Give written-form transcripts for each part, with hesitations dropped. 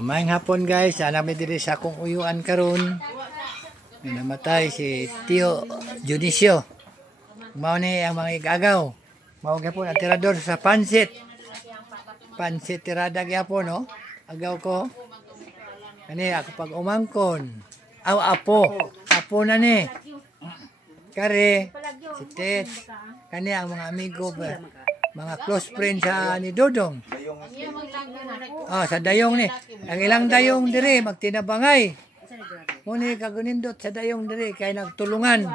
Maayong hapon guys, namin diri sa akong uyuan karon. May namatay si Tio Junicio. Mao ni ang mga igagaw. Mao gyapon ang tirador sa pansit. Pansit tirada gyapon no. Agaw ko. Kani ako pag umangkon. Apo na ni. Kare si Tet. Kani ang mga amigo ba? Mga close friends sa ni Dodong. Sa dayong ni. Ang ilang dayong diri magtinabangay. Muni kagunindot sa dayong diri kay nagtulungan.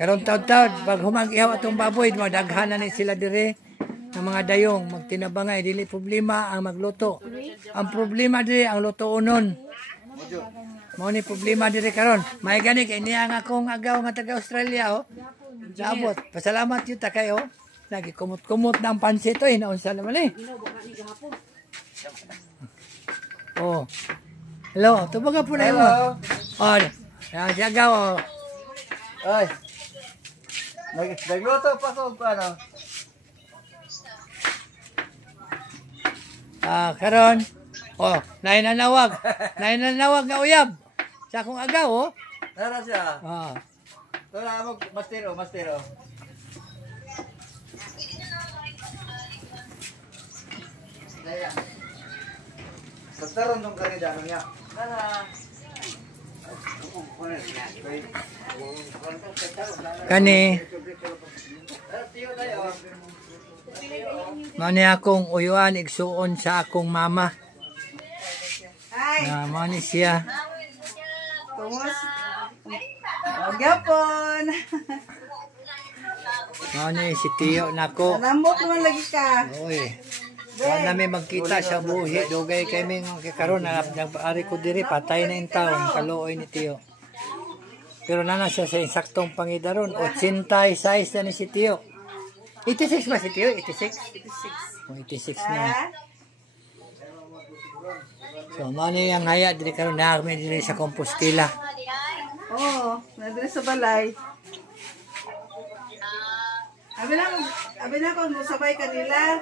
Karon taud-taud pag humag-ihaw atong baboy, madaghan na ni sila diri ng mga dayong magtinabangay, dili problema ang magluto. Ang problema diri ang luto-unon. Mao ni problema diri karon. May gani kay niya nga akong agaw nga taga Australia Sabot, pasalamat yun ta kayo. Lagi kumot-kumot ng pansit oy, naunsa naman eh. Oh. Hello, tubaga po na mo. Oh, siagaw. Oy. Nagluto pa ko ano. Karon. Oh, nainanawag nga uyab. Sa akong agaw Tara siya. Tara mo mastero. Daya. Pagtaron tong kanida niya. Tara. Kani. Mani akong uyuan igsuon sa akong mama. Mani siya. Gyapon. Mani si Tio nako. Nambok naman lagi ka. Oy. Wala namin magkita sa buhi. Dugay kami karon na nagpaari ko diri patay na yung taon kaluoy ni Tio. Pero nana siya sa insaktong pangidaron. 86 na ni si Tio. 86 ba si Tio? 86? 86 na. So, mani ang haya diri karon na kami diri sa Compostela. Nadiri sa balay. Abi na kung sabay kanila.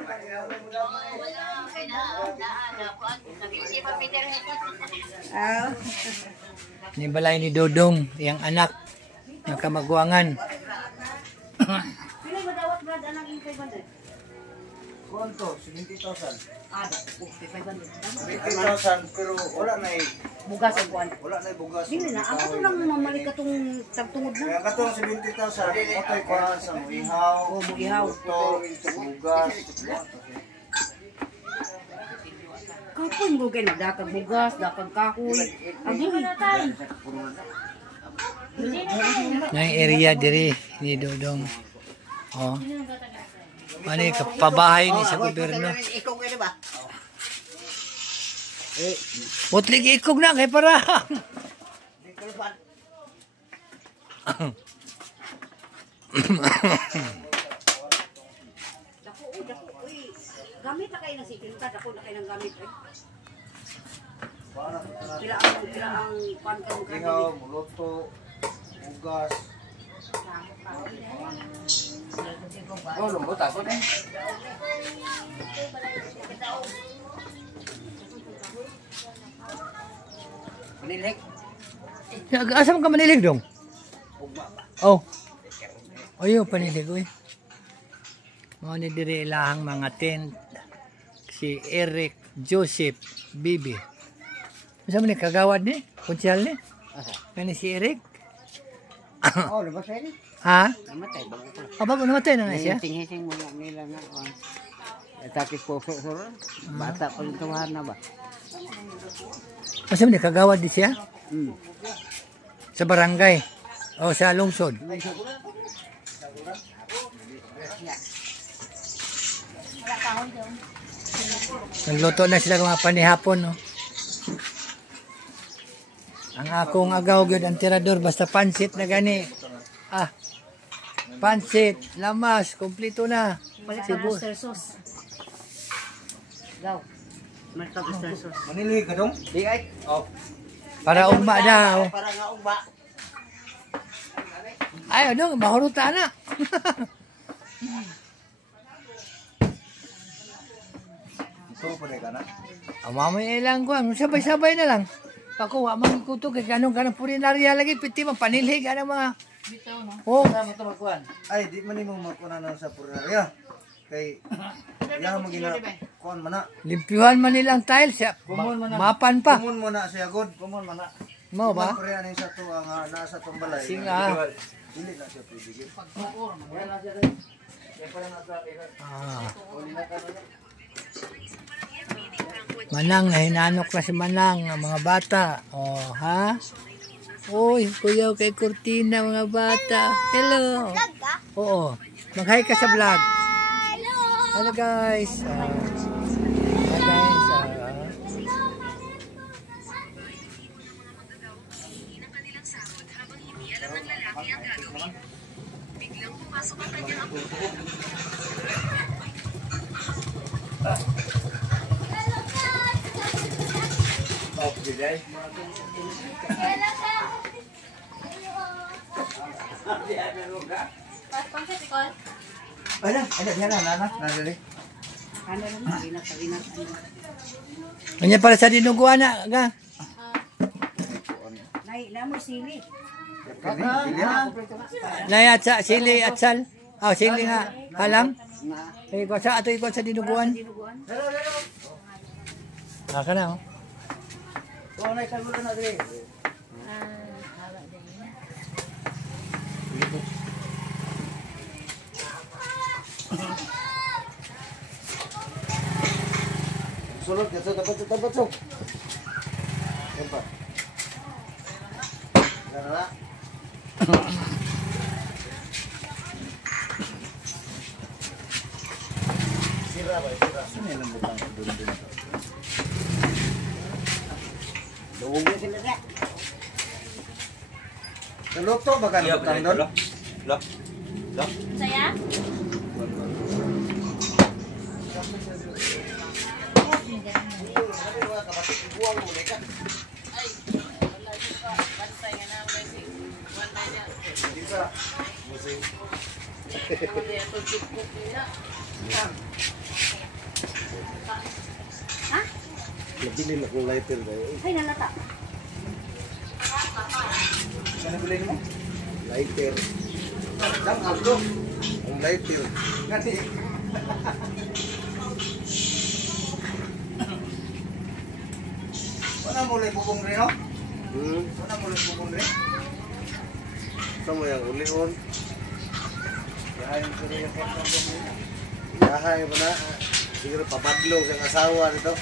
Ni balay ni Dodong, yang anak ng kamagwangan. Pila ba dawat brad anang inkay banded? Konto 70,000. 500. Pero wala na Bugas ang kuan. wala na bugas. Dili na ako to lang mamali katong tagtungod na. Kaya katong 70,000 otoy ko sa ihaw. Ihaw. Bugas. Kapoy mo kay dakag bugas, dakag kahoy. Ang dili tay. Ng area diri ni Dodong. Mani kapabahay ni sa gobyerno. Putlik ikog na kay para. Gamit na kayo ng sikilta, dako na kayo ng gamit. Pila ang pan ka mo Ihaw, muluto, bugas. Lambot ako din. Manilig. Asam ka manilig dong? Ayo panilig oy. Mao ni diri ilahang mga tent si Eric Joseph Bibi. Unsa man ni kagawad ni? Konsyal ni? Kani si Eric? Labas ni. Ha? Namatay ba ko? Bago namatay na siya? Hising mo lang nila na. Sakit po sura. Bata pa rin tumahan na ba? Unsa man ni kagawad di siya? Sa barangay o sa lungsod? Nagluto na sila mga panihapon, no? Ang akong agaw gyud ang tirador basta pansit na gani. Pansit, lamas, kompleto na. Sibu. Sauce. Gaw. Marka oyster sauce. Manilig ka dong? Di ay. Para ugma daw. Para nga ugma. Ay, ano, mahuruta na. Mamaya lang ko, sabay-sabay na lang. Pakuha man kuto kay kanong purinarya lagi piti man panilhig ana mga bitaw no. Oh, Sama to magkuan. Ay, di man nimo magkuan na sa purinarya. Kay ya mo gina kuan man na. limpyuhan man nilang tiles ya. Mapan pa. Kumun mo na siya god. Kumun man na. Mo ba? Korea ning sa to ang nasa tong balay. Singa. Dili na siya pwede. Manang, nahinanok na si Manang, ang mga bata. Oh, ha? Uy, kuya kay Cortina, mga bata. Hello. Oo. Mag-hi ka sa vlog. Hello guys. Hi guys. Ada diyan na dali. Ano naman, ginat. Kanya para sa dinuguan na. Ga. Namoy sili. Naya at sili at sal. Oh, sili nga. Halang. Ikaw sa ato ikaw sa dinuguan. Ka na oh. Oh, nay sagulo na dali. Sulod ka sa tapat so. Tempa. Dara. Sira ba? Sira. Sino lang butang doon. Lugo sila na. Tulog to baka butang doon. Lo. Saya? Nabili na kong lighter daw. Ay, nalata. Ano bilhin mo? Lighter. Dang agdo. Ang lighter. Ngati. Wala mo lang bubong rin, no? Wala mo lang bubong rin. Sama yang ulion. Yahay ko rin yung portang bubong. Yahay mo na. Siguro papadlong sa asawa nito.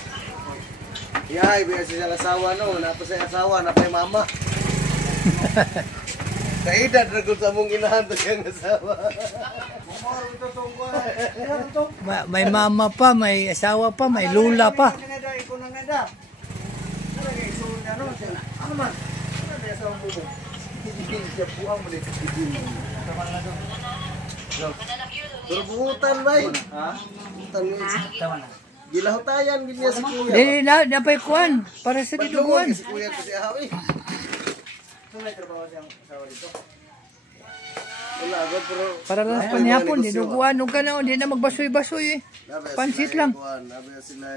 Yahay, biya siya sa asawa no. Napa sa asawa, napa yung mama. Kaedad na kung sa mong inahan to siyang asawa. May mama pa, may asawa pa, may lula pa. Ano man? Ano na sa bubo? Siya buang mo dito. Pero buhutan ba? Ha? Buhutan mo. Tama na. Gilahutayan, ganyan si kuya. Dili na pa'y kuhan para sa dinuguan. Si kuya kasi ahaw eh. Saan may trabaho siyang asawa dito? Wala agad pero... Para lang sa panihapon, dinuguan. Huwag ka na, hindi na magbasoy-basoy eh. Pansit lang. Nabi sila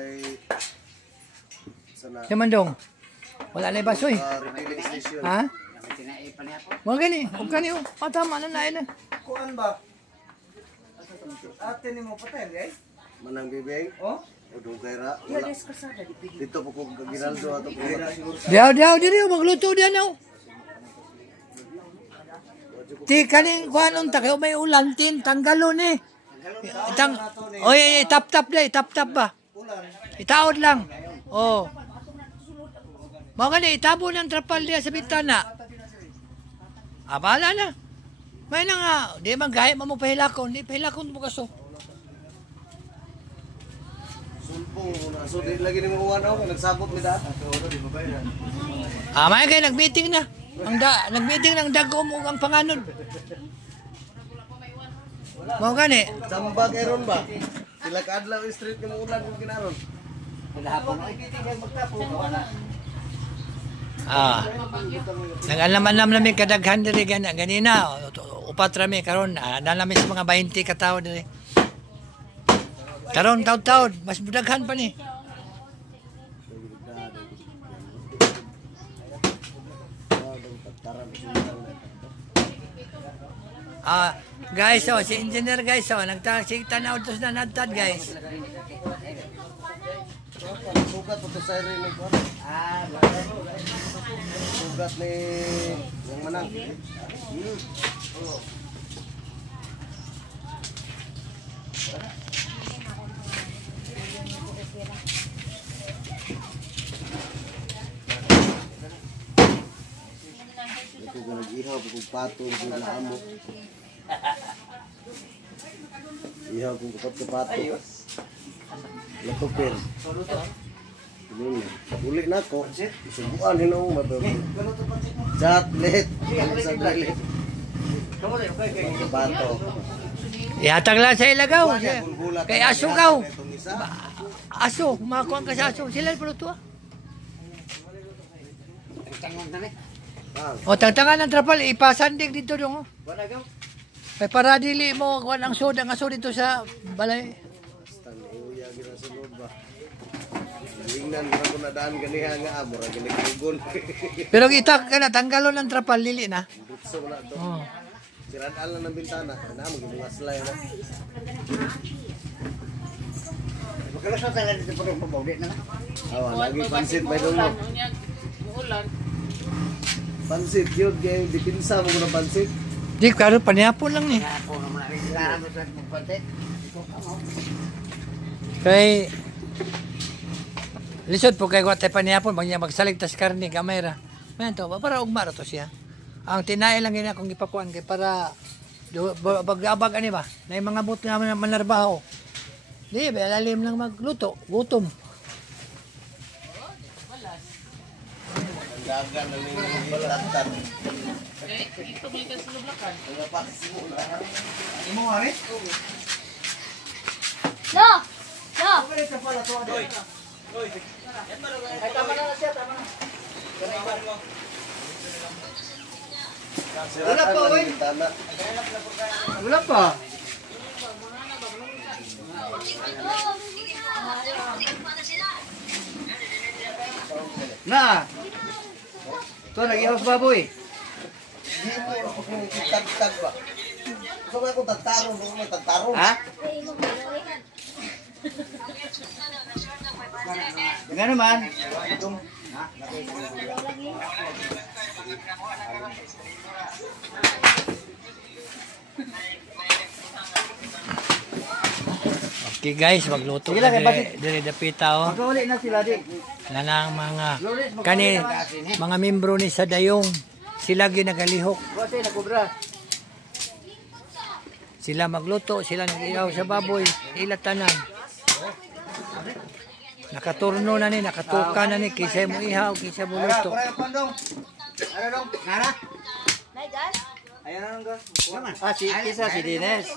sana... Si Mandong, wala na basoy. Repealing station. Ha? Huwag gani, huwag gani. Tama na na. Kuan ba? Ate ni mo patay, eh? Manang bibeng? Oh? Udong kaira? Wala. Dito po kung ginaldo ato po. Diyaw, diri, magluto diyan oh. Ti kaning kuhanon ta kayo may ulan tin tanggalon eh. Oy, tap ba? Itaod lang. Oh. Mao gani itabo ng trapal diya sa bintana. Abala na. May na nga, di man gaya mo pahilakon, di pahilakon mo kaso. Sulpong muna. So, lagi ni mo uwan ako, nagsabot ni data. May kayo nag-meeting na. Nag-meeting ng dagom o ang panganod. Mau gani? Sambag eron ba? Sila kaadlaw street ni mo ulan kung ginaron. Nag-alam namin kadaghan diri ganina. Upat rami karon nalamin sa mga 20 ka tawo diri. Karon taud-taud, mas budaghan pa ni. Guys, si engineer guys, si tanaw to na nadtad guys. Sugat to sa rin ni Juan. Sugat ni yang manang. Ito ko nag-ihaw kung patong ko na amo. Ihaw kung kapat-kapato. Latupin. Ini. Uli na ko. Subuan hinong mabab. Chatlet. Sa dalit. Kapato. Ihatag lang sa ilagaw. Kay aso gaw. Aso, makuha ka sa aso. Sila pala to. O, tangtangan ng trapal, ipasandig dito dong. Kay para dili mo kuha ng soda nga so dito sa balay. Tingnan mo ko na daan ganiha nga amor ang ginigugol. Pero itak ka na, tanggalon ng trapal, lili na. Butso na to. Oh. Siraan lang ng bintana. Na mo mga slide na. Magkalas na talaga dito pag mabawdi na. Awan, lagi pansit may dulo. Pansit yun, kaya dipinsa mo ko ng pansit. Di, karon panihapon lang ni. Ako naman ang kailangan mo sa pagpantit. Kay lisod po kay watay panihapon magsaligtas karni gamay ra. Man to, para ugma ra to siya. Ang tinay lang gina kung ipakuan kay para bag-abag ani ba. Nay mga but nga manarbaho. Di ba lalim lang magluto, gutom. Dagan na rin yung balatan. Ito may kasulublakan. Imo hari? No! No! Wala pa, oy. Wala pa. Na. Ito, nag-ihaws baboy. Di mo ako kung tag-tag ba? So may kung tagtarong, may tagtarong. Ha? Nga naman. Okay guys, magluto Sige lang, na bakit? dire dapita oh. Magkawali na sila di. Nanang mga membro ni sa Dayong. Sila ginagalihok. Kasi nakubra. Sila magluto, sila nag-ihaw sa baboy, ilatanan. Nakaturno na ni, nakatuka na ni, kisay mo ihaw, kisay mo luto. Ano dong? Nara? Ayan na nung gas. Si Dines.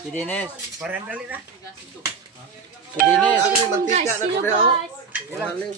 Si Dines. Parang dali na. Si Dines. Ako may mantika na ko daw. Mahaling.